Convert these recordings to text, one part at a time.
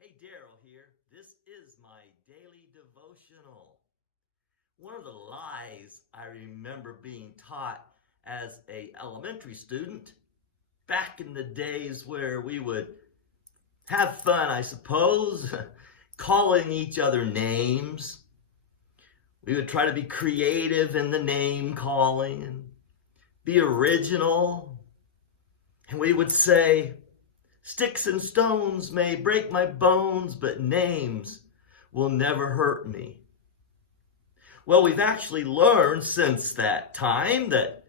Hey, Daryl here. This is my daily devotional. One of the lies I remember being taught as a elementary student back in the days where we would have fun, I suppose, calling each other names. We would try to be creative in the name calling and be original. And we would say, "Sticks and stones may break my bones, but names will never hurt me." Well, we've actually learned since that time that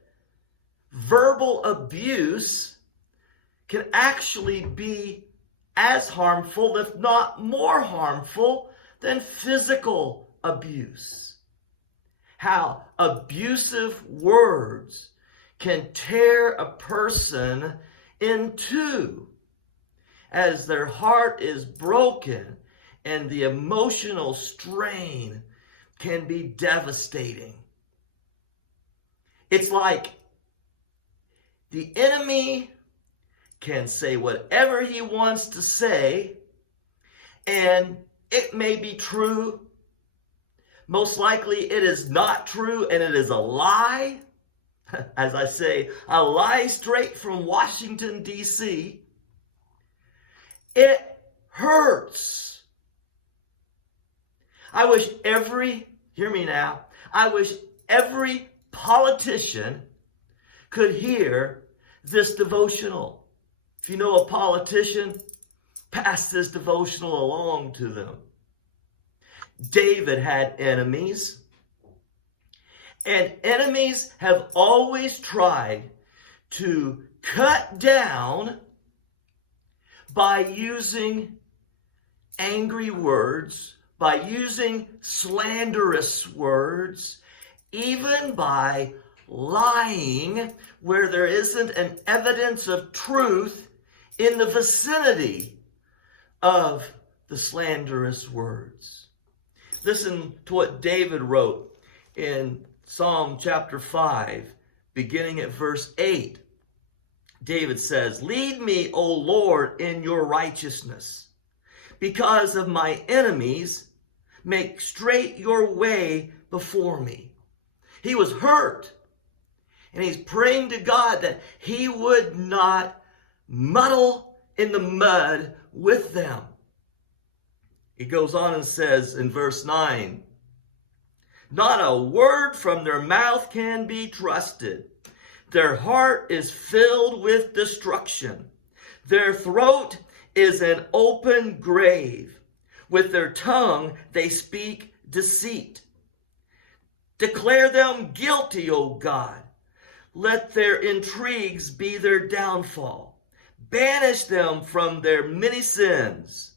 verbal abuse can actually be as harmful, if not more harmful, than physical abuse. How abusive words can tear a person in two as their heart is broken and the emotional strain can be devastating. It's like the enemy can say whatever he wants to say, and it may be true. Most likely it is not true, and it is a lie. As I say, a lie straight from Washington, D.C. It hurts. Hear me now, I wish every politician could hear this devotional. If you know a politician, pass this devotional along to them. David had enemies, and enemies have always tried to cut down by using angry words, by using slanderous words, even by lying where there isn't an evidence of truth in the vicinity of the slanderous words. Listen to what David wrote in Psalm chapter 5, beginning at verse 8. David says, "Lead me, O Lord, in your righteousness. Because of my enemies, make straight your way before me." He was hurt, and he's praying to God that he would not muddle in the mud with them. He goes on and says in verse 9, "Not a word from their mouth can be trusted. Their heart is filled with destruction. Their throat is an open grave. With their tongue they speak deceit. Declare them guilty, O God. Let their intrigues be their downfall. Banish them from their many sins,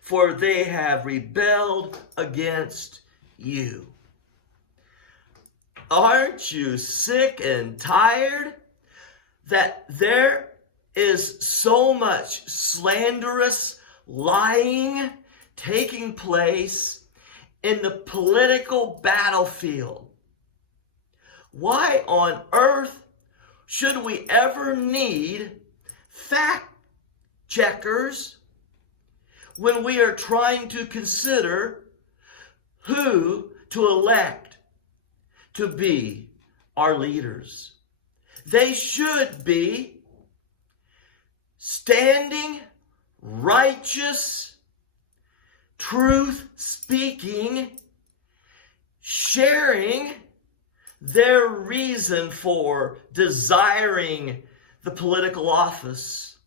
for they have rebelled against you." Aren't you sick and tired that there is so much slanderous lying taking place in the political battlefield? Why on earth should we ever need fact checkers when we are trying to consider who to elect to be our leaders? They should be standing, righteous, truth-speaking, sharing their reason for desiring the political office,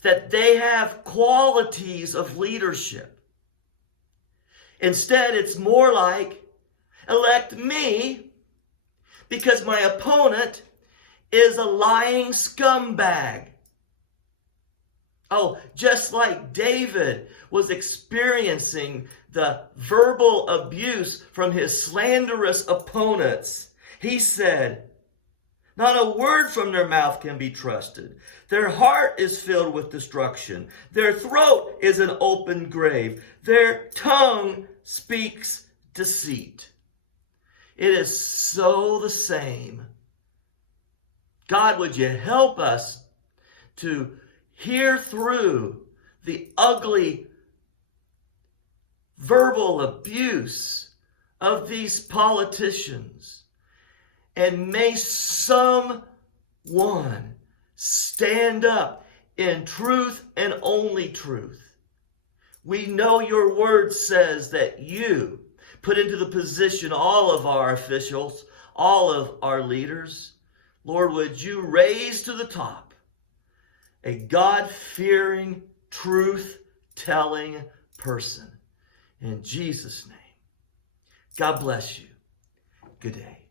that they have qualities of leadership. Instead, it's more like, elect me because my opponent is a lying scumbag. Oh, just like David was experiencing the verbal abuse from his slanderous opponents, he said, "Not a word from their mouth can be trusted. Their heart is filled with destruction. Their throat is an open grave. Their tongue speaks deceit." It is so the same. God, would you help us to hear through the ugly verbal abuse of these politicians. And may someone stand up in truth and only truth. We know your word says that you put into the position all of our officials, all of our leaders. Lord, would you raise to the top a God-fearing, truth-telling person. In Jesus' name. God bless you. Good day.